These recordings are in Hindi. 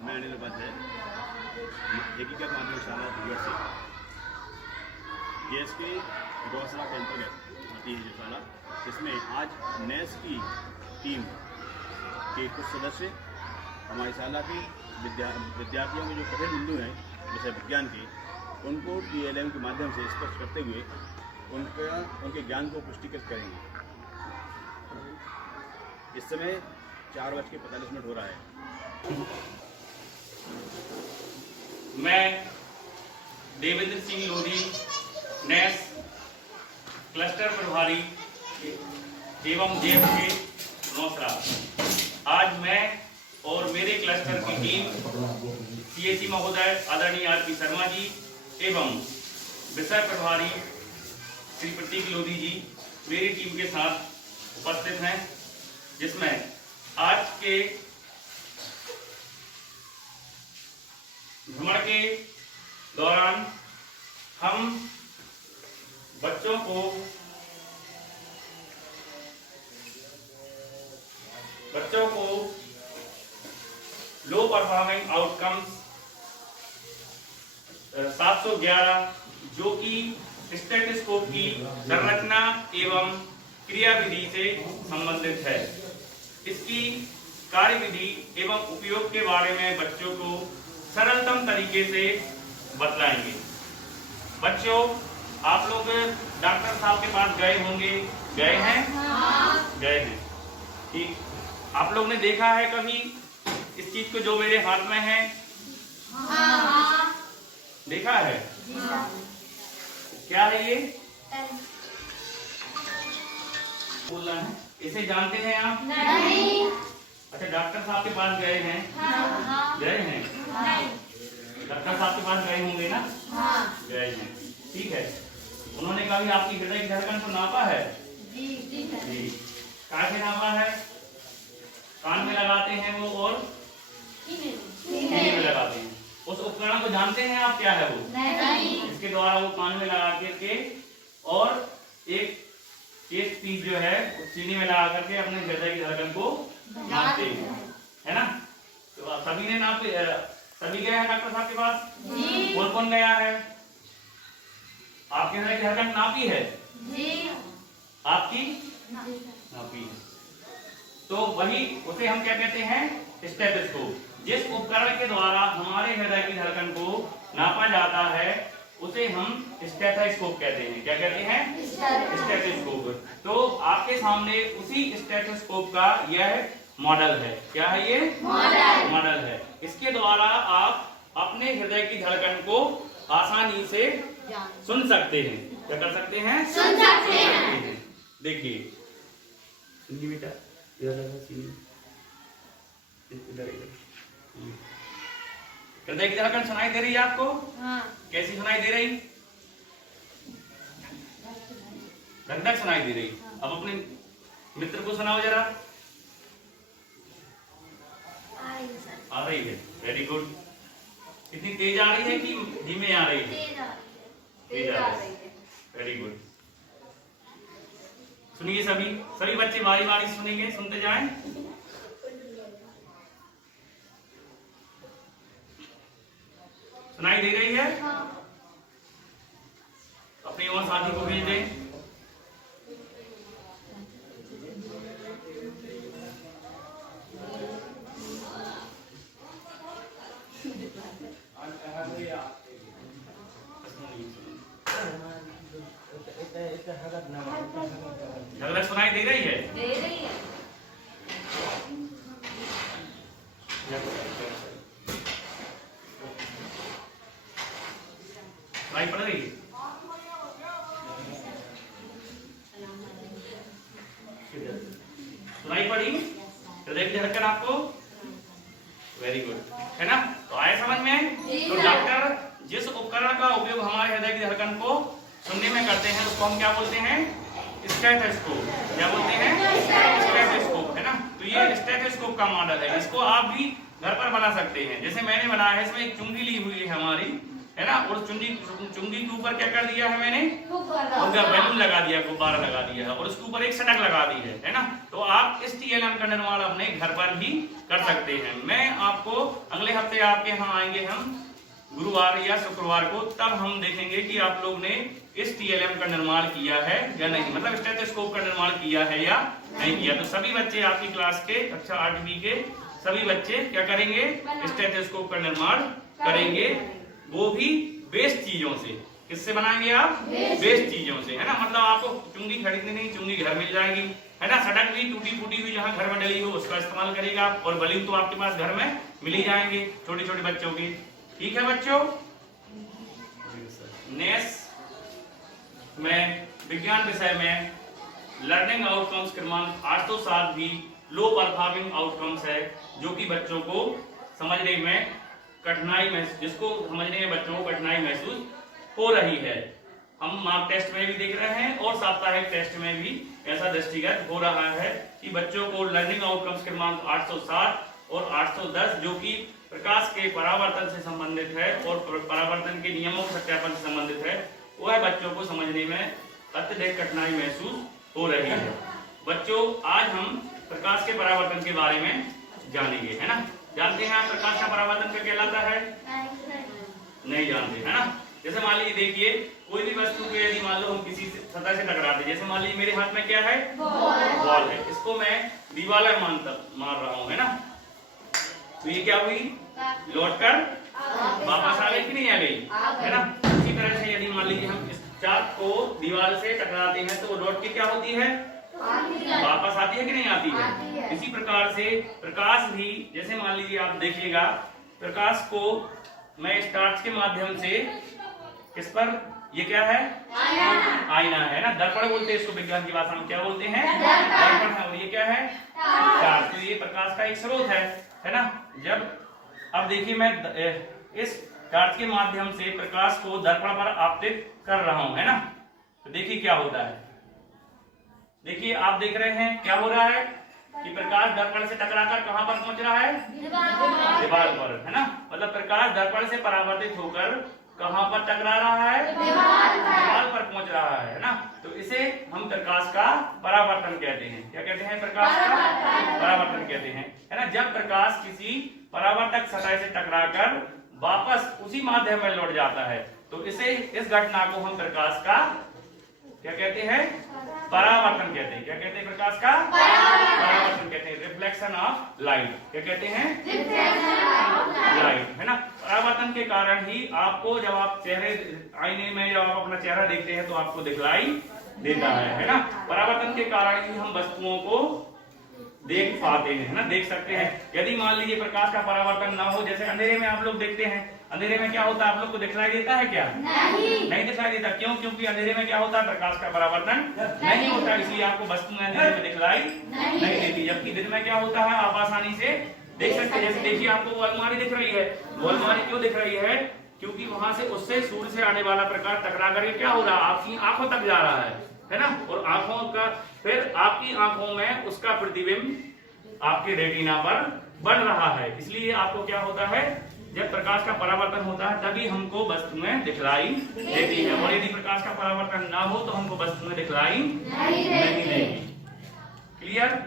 मैं अनिल उपाध्याय एकीकृत माध्यमिक शाला धुगर से गैस के गौशाला के अंतर्गत आती है जो शाला, इसमें आज नेस की टीम के कुछ सदस्य हमारी शाला के विद्यार्थियों के जो कठिन बिंदु हैं जैसे विज्ञान के, उनको TLM के माध्यम से स्पष्ट करते हुए उनके ज्ञान को पुष्टिकृत करेंगे। इस समय 4:45 हो रहा है। मैं देवेंद्र सिंह लोधी, नेस क्लस्टर प्रभारी एवं JFK नौसरा, आज मैं और मेरे क्लस्टर की टीम CSE महोदय आदरणीय RP शर्मा जी एवं विषय प्रभारी श्री प्रतीक लोधी जी मेरी टीम के साथ उपस्थित हैं, जिसमें आज के भ्रमण के दौरान हम बच्चों को लो परफॉर्मिंग आउटकम्स 711 जो कि स्टेथोस्कोप की संरचना एवं क्रियाविधि से संबंधित है, इसकी कार्यविधि एवं उपयोग के बारे में बच्चों को सरलतम तरीके से बतलाएंगे। बच्चों, आप लोग डॉक्टर साहब के पास गए होंगे, गए हैं? गए हैं। ठीक, आप लोग ने देखा है कभी इस चीज को जो मेरे हाथ में है? देखा है? क्या है ये? बोलना है। इसे जानते हैं आप? नहीं। अच्छा, डॉक्टर साहब के पास गए हैं? गए हैं? डॉक्टर साहब के पास गए होंगे ना? गए हैं। ठीक है। उन्होंने कभी आपकी हृदय की धड़कन को नापा है? जी। कैसे नापा है? कान में लगाते हैं वो और सीने में लगाते हैं। उस उपकरण को जानते हैं आप क्या है वो? नहीं। इसके द्वारा वो कान में लगा करके और एक पीस जो है सीने में लगा करके अपने हृदय की धड़कन को नापते हैं, है ना? तो सभी ने सभी गए हैं डॉक्टर साहब के पास? जी। कौन गया है? आपके हृदय की धड़कन नापी है? जी। आपकी नापी है। तो वही उसे हम क्या कहते हैं? स्टेथोस्कोप। जिस उपकरण के द्वारा हमारे हृदय की धड़कन को नापा जाता है उसे हम स्टेथोस्कोप कहते हैं। क्या कहते हैं? स्टेथोस्कोप। तो आपके सामने उसी स्टेथोस्कोप का यह मॉडल है। क्या है ये? मॉडल है। इसके द्वारा आप अपने हृदय की धड़कन को आसानी से सुन सकते हैं। क्या कर सकते हैं? सुन सकते हैं। देखिए, सुनिए बेटा, हृदय की धड़कन सुनाई दे रही है आपको? हाँ। कैसी सुनाई दे रही? धक-धक सुनाई दे रही। अब अपने मित्र को सुनाओ जरा। आ रही है। Very good. कितनी तेज आ रही है कि धीमे आ रही है? तेज आ रही है। Very good. सुनिए, सभी बच्चे बारी बारी सुनेंगे, सुनते जाएं। सुनाई दे रही है? अपने युवा साथी को भेज दें। झगड़ा सुनाई दे रही है? दे रही है। सुनाई पड़ रही है? सुनाई पड़ी? हृदय की धड़कन आपको? वेरी गुड, है ना? तो आए समझ में? तो डॉक्टर जिस उपकरण का उपयोग हमारे हृदय की धड़कन को सुनने में करते हैं उसको हम क्या बोलते हैं? स्टेथोस्कोप। क्या बोलते हैं? स्टेथोस्कोप, है ना? तो ये स्टेथोस्कोप का मॉडल है। इसको आप भी घर पर बना सकते हैं। जैसे मैंने बनाया है, इसमें एक चुंगी ली हुई है हमारी, है ना? और चुंगी के ऊपर क्या कर दिया है मैंने? बैलून लगा दिया, गुब्बारा लगा दिया है और उसके ऊपर एक सटक लगा दी है ना? तो आप इस TLM का निर्माण अपने घर पर भी कर सकते हैं। मैं आपको अगले हफ्ते हफ्ते आपके यहाँ आएंगे हम गुरुवार या शुक्रवार को, तब हम देखेंगे कि आप लोग ने इस TLM का निर्माण किया है या नहीं, मतलब स्टेथोस्कोप का निर्माण किया है या नहीं किया। तो सभी बच्चे आपकी क्लास के कक्षा 8वीं के सभी बच्चे क्या करेंगे, स्टेथोस्कोप का निर्माण करेंगे, वो भी बेस्ट चीजों से। किससे बनाएंगे आप? बेस्ट चीजों से, है ना। मतलब आपको चुंगी खरीदनी नहीं, चुंगी घर मिल जाएगी, है ना। सड़क भी टूटी फूटी हुई जहाँ घर में डली हो उसका इस्तेमाल करेगा आप, और बलून तो आपके पास घर में मिल ही जाएंगे छोटे छोटे बच्चों के। ठीक है बच्चों, नेस में विज्ञान विषय में लर्निंग आउटकम्स क्रमांक 807 भी लो परफॉर्मिंग आउटकम्स है, जो कि बच्चों को समझने में कठिनाई जिसको समझने में बच्चों को कठिनाई महसूस हो रही है। हम मार्क टेस्ट में भी देख रहे हैं और साप्ताहिक टेस्ट में भी ऐसा दृष्टिगत हो रहा है कि बच्चों को लर्निंग आउटकम्स क्रमांक 807 और 810 जो कि प्रकाश के परावर्तन से संबंधित है और परावर्तन के नियमों के सत्यापन से संबंधित है, वह बच्चों को समझने में अत्यधिक कठिनाई महसूस हो रही है। बच्चों, आज हम प्रकाश के परावर्तन के बारे में जानेंगे, है ना। जानते हैं आप प्रकाश का परावर्तन क्या कहलाता है? नहीं जानते, है ना। जैसे मान लीजिए, देखिए कोई भी वस्तु को यदि मान लो हम किसी सतह से टकराते, जैसे मान लीजिए मेरे हाथ में क्या है? बॉल है, इसको मैं दीवार मार रहा हूँ, है ना। तो ये क्या हुई? लौटकर वापस आ गई कि नहीं आ गई, है ना। इसी तरह से यदि मान लीजिए हम इस चाक को दीवार से टकराते हैं तो वो लौट के क्या होती है? वापस आती है कि नहीं आती है। इसी प्रकार से प्रकाश भी, जैसे मान लीजिए आप देखिएगा, प्रकाश को मैं इस टॉर्च के माध्यम से किस पर, ये क्या है? आईना है ना, दर्पण बोलते हैं इसको विज्ञान की भाषा में, क्या बोलते हैं? दर्पण है। और ये क्या है? टॉर्च। तो ये प्रकाश का एक स्रोत है ना। जब अब देखिए मैं इस टॉर्च के माध्यम से प्रकाश को दर्पण पर आपतित कर रहा हूं, है ना। तो देखिए क्या होता है, देखिए आप देख रहे हैं क्या हो रहा है कि प्रकाश दर्पण से टकराकर कहां पर पहुंच रहा है? दीवार पर, है ना। मतलब प्रकाश दर्पण से परावर्तित होकर कहां पर टकरा रहा है? दीवार पर पहुंच रहा है ना। तो इसे हम प्रकाश का परावर्तन कहते हैं। क्या कहते हैं? प्रकाश का परावर्तन कहते हैं, है ना। जब प्रकाश किसी परावर्तक सतह से टकराकर वापस उसी माध्यम में लौट जाता है, तो इस घटना को हम प्रकाश का क्या कहते हैं? परावर्तन कहते हैं। क्या कहते हैं? प्रकाश का परावर्तन कहते हैं, रिफ्लेक्शन ऑफ लाइट। क्या कहते हैं? लाइट, है ना। परावर्तन के कारण ही आपको जब आप आईने में जब आप अपना चेहरा देखते हैं तो आपको दिखलाई देता है ना। परावर्तन के कारण ही हम वस्तुओं को देख पाते हैं, है ना, देख सकते हैं। यदि मान लीजिए प्रकाश का परावर्तन ना हो, जैसे अंधेरे में आप लोग देखते हैं, अंधेरे में क्या होता है? आप लोग को दिखलाई देता है क्या? नहीं दिखलाई देता। क्यों? क्योंकि अंधेरे में क्या होता है? प्रकाश का परावर्तन नहीं होता, इसलिए आपको वस्तुएं अंधेरे में दिखलाई नहीं देती। जबकि दिन में क्या होता है? आप आसानी से देख सकते हैं। जैसे देखिए आपको वो अलमारी दिख रही है, वो अलमारी क्यों दिख रही है? क्योंकि वहां से उससे सूर्य से आने वाला प्रकाश टकरा करके क्या हो रहा है? आपकी आंखों तक जा रहा है ना। और आंखों का फिर आपकी आंखों में उसका प्रतिबिंब आपके रेटिना पर बन रहा है। इसलिए आपको क्या होता है? जब प्रकाश का परावर्तन होता है तभी हमको वस्तुएं दिखलाई देती है, और यदि प्रकाश का परावर्तन ना हो तो हमको वस्तुएं दिखलाई नहीं देगी। क्लियर?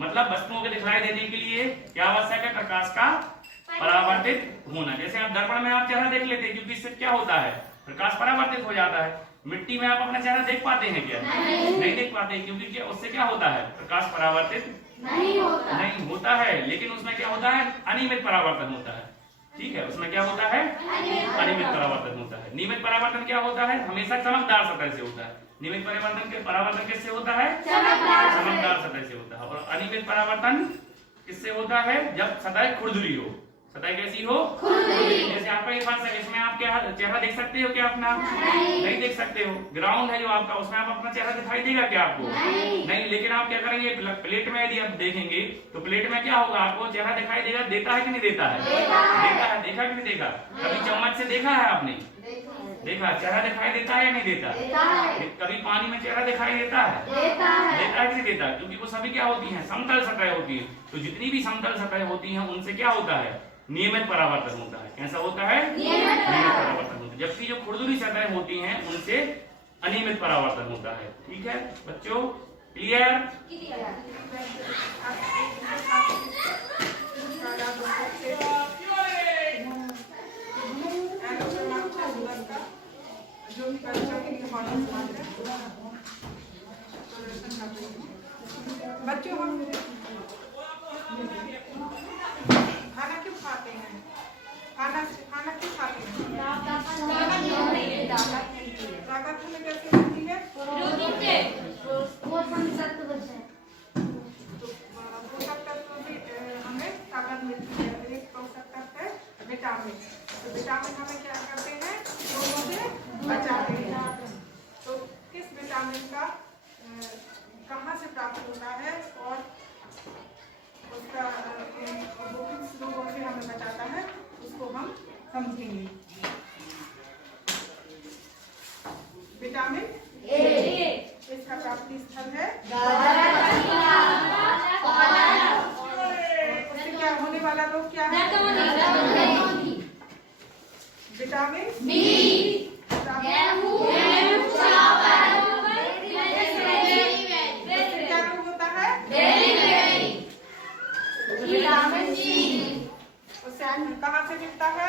मतलब वस्तुओं के दिखलाई देने के लिए क्या आवश्यक है? प्रकाश का परावर्तित होना। जैसे आप दर्पण में आप चेहरा देख लेते हैं, क्योंकि इससे क्या होता है? प्रकाश परावर्तित हो जाता है। मिट्टी में आप अपना चेहरा देख पाते हैं क्या? नहीं देख पाते, क्योंकि उससे क्या होता है? प्रकाश परावर्तित नहीं होता है। लेकिन उसमें क्या होता है? अनियमित परावर्तन होता है। ठीक है, उसमें क्या होता है? अनियमित परावर्तन होता है। नियमित परावर्तन क्या होता है? हमेशा चमकदार सतह से होता है। नियमित परावर्तन किससे होता है? चमकदार सतह से होता है। और अनियमित परावर्तन किससे होता है? जब सतह खुरदुरी हो। सतह कैसी हो? जैसे आपका ये फर्श है, इसमें आप क्या चेहरा देख सकते हो क्या अपना? नहीं देख सकते हो। ग्राउंड है जो आपका, उसमें आप अपना चेहरा दिखाई देगा क्या आपको? नहीं। लेकिन आप क्या करेंगे? प्लेट में यदि आप देखेंगे तो प्लेट में क्या होगा? आपको चेहरा दिखाई देगा। देता है कि नहीं देता है? देता है। देखा कि नहीं देखा? कभी चम्मच से देखा है आपने? देखा। चेहरा दिखाई देता है या नहीं देता? कभी पानी में चेहरा दिखाई देता है? देता है कि नहीं देता? क्योंकि वो सभी क्या होती हैं? समतल सतह होती है। तो जितनी भी समतल सतह होती हैं उनसे क्या होता है? नियमित परावर्तन होता है। कैसा होता है? नियमित परावर्तन होता है। जबकि जो खुरदुरी सतह होती हैं उनसे अनियमित परावर्तन होता है। ठीक है बच्चों, क्लियर? इम्पोर्टेंस बात है। प्रदर्शन कर रही हूँ। बच्चों हम खाना क्यों खाते हैं? खाना क्यों खाते हैं? ताकत हमें कैसे मिलती है? पोषक तत्व भी हमें ताकत मिलती है। एक पोषक तत्व है विटामिन। तो विटामिन हमें क्या करते हैं? रोगों से बचाते हैं। तो किस विटामिन का कहाँ से प्राप्त होता है और उसका वो किस रोगों से हमें बचाता है, उसको हम समझेंगे। विटामिन ए, इसका प्राप्ति स्थल है उससे क्या होने वाला रोग क्या है? Vitamin B. क्या रोग होता है? Vitamin C. उससे कहाँ से मिलता है?